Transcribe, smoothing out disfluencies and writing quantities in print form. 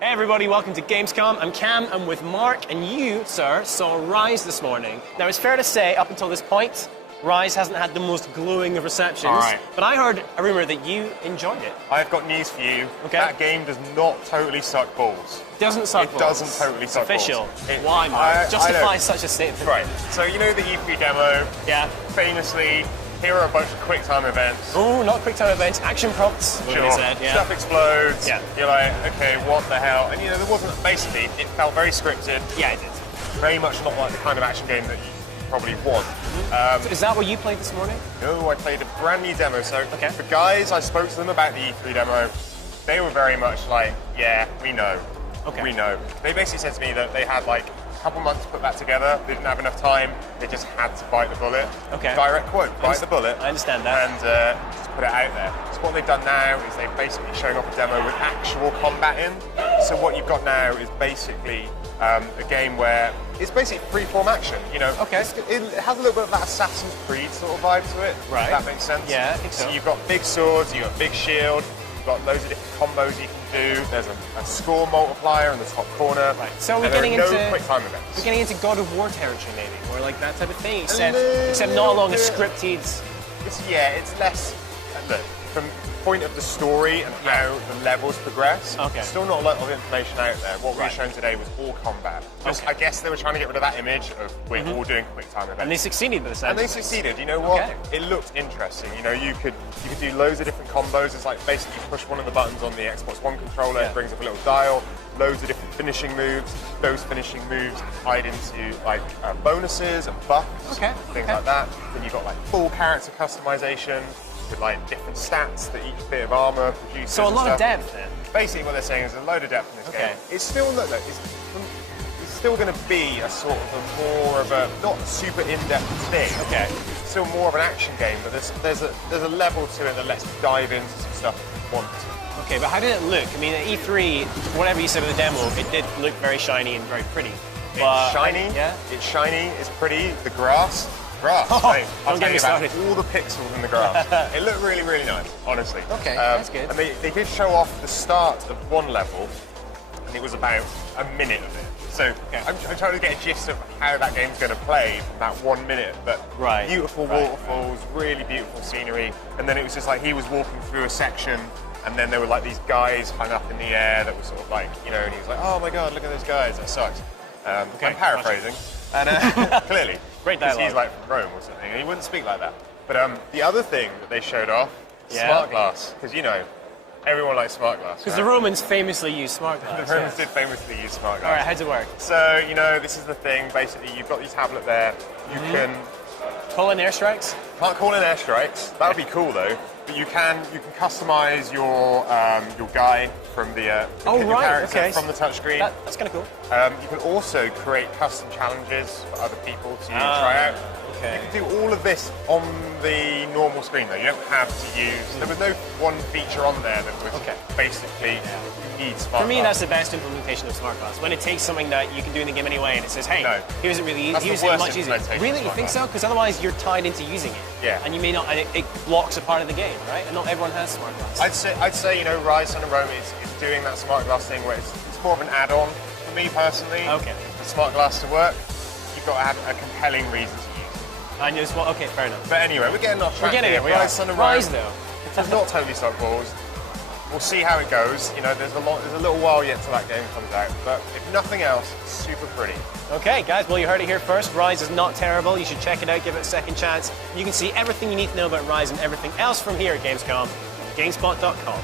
Hey everybody, welcome to Gamescom. I'm Cam, I'm with Mark, and you, sir, saw Ryse this morning. Now it's fair to say, up until this point, Ryse hasn't had the most glowing of receptions, Right. but I heard a rumour that you enjoyed it. I've got news for you. Okay. That game does not totally suck balls. Doesn't suck balls. It doesn't totally suck Official. balls. Why, Mark? Justify I such a statement. Right. So you know the E3 demo? Yeah. Famously, here are a bunch of QuickTime events. Oh, not quick time events, action prompts. What Sure. they said, yeah. Stuff explodes. Yeah. You're like, okay, what the hell? And you know, there wasn't, basically, it felt very scripted. Yeah, it did. Very much not like the kind of action game that you probably want. So is that what you played this morning? No, I played a brand new demo. So Okay. the guys, I spoke to them about the E3 demo. They were very much like, yeah, we know. Okay. We know. They basically said to me that they had like a couple months to put that together. They didn't have enough time. They just had to bite the bullet. Okay. Direct quote, bite the bullet. I understand that. And just put it out there. So what they've done now is they've basically shown off a demo with actual combat in. So what you've got now is basically a game where it's basically free-form action. You know, Okay. it has a little bit of that Assassin's Creed sort of vibe to it. Right. If that makes sense. Yeah, I think so. So you've got big swords, you've got big shield, you've got loads of different combos you can do. There's a score multiplier in the top corner. Right. So we're and there getting are into no quick time events. We're getting into God of War territory, maybe, or like that type of thing, except little not along a bit. scripted. It's less. Look, from the point of the story and how the levels progress. Okay. There's still not a lot of information out there. What we were Right. shown today was all combat. Just, Okay. I guess they were trying to get rid of that image of we're all doing quick time events. And they succeeded by the sound And they of things. succeeded. You know what? Okay. It looked interesting. You know, you could do loads of different combos. It's like basically you push one of the buttons on the Xbox One controller, Yeah. it brings up a little dial, loads of different finishing moves. Those finishing moves tied into like bonuses and buffs, Okay, things okay. like that. Then you've got like full character customization with like different stats that each bit of armor produces. So a and lot of stuff. depth then. Basically, what they're saying is a load of depth in this Okay. game. It's still it's still going to be a sort of a more of a not super in-depth thing. Okay. It's still more of an action game, but there's a level to it that lets you dive into some stuff if you want to. Okay, but how did it look? I mean, at E3, whatever you said with the demo, it did look very shiny and very pretty. It's shiny. Yeah. It's shiny. It's pretty. The grass. Oh, mate, I'll don't tell get you me about started. all the pixels in the grass. It looked really, really nice, honestly. Okay, that's good. And they did show off the start of one level, and it was about a minute of it. So Okay. I'm trying to get a gist of how that game's going to play from that 1 minute. But Right, beautiful right. waterfalls, really beautiful scenery, and then it was just like he was walking through a section, and then there were like these guys hung up in the air that were sort of like, you know, and he was like, oh my god, look at those guys, that sucks. Okay, I'm paraphrasing, and clearly, Great because dialogue. he's like from Rome or something, and he wouldn't speak like that. But the other thing that they showed off, Yeah. smart glass, because you know, everyone likes smart glass. Because right? the Romans famously used smart glass. The Romans yeah. did famously use smart All right, glass. how's it work? So you know, this is the thing. Basically, you've got your tablet there. You can Call in airstrikes? can't call in airstrikes. That would be cool though. But you can customize your guy from the Oh, your right, character okay. from the touchscreen. That's kind of cool. You can also create custom challenges for other people to Ah, try out. okay. You can do all of this on the normal screen though. You don't have to use. There was no one feature on there that was Okay. basically you need smart For me, glass. that's the best implementation of smart glass. When it takes something that you can do in the game anyway, and it says, "Hey, No. here's it really That's easy. the Use it worst much easier." implementation of Really, you smart think glass. so? Because otherwise, you're tied into using it. Yeah. And you may not. And it blocks a part of the game, right? And not everyone has smart glass. I'd say you know Ryse and Rome is doing that smart glass thing where it's more of an add-on for me personally. Okay. For smart glass to work, you've got to have a compelling reason to use it. I just well, okay, fair enough. But anyway, we're getting off track. We're getting here. it. We are. Ryse and Rome. Ryse, though. It's not totally stock balls. We'll see how it goes. You know, there's a little while yet till that game comes out. But if nothing else, it's super pretty. Okay, guys, well, you heard it here first. Ryse is not terrible. You should check it out, give it a second chance. You can see everything you need to know about Ryse and everything else from here at Gamescom, GameSpot.com.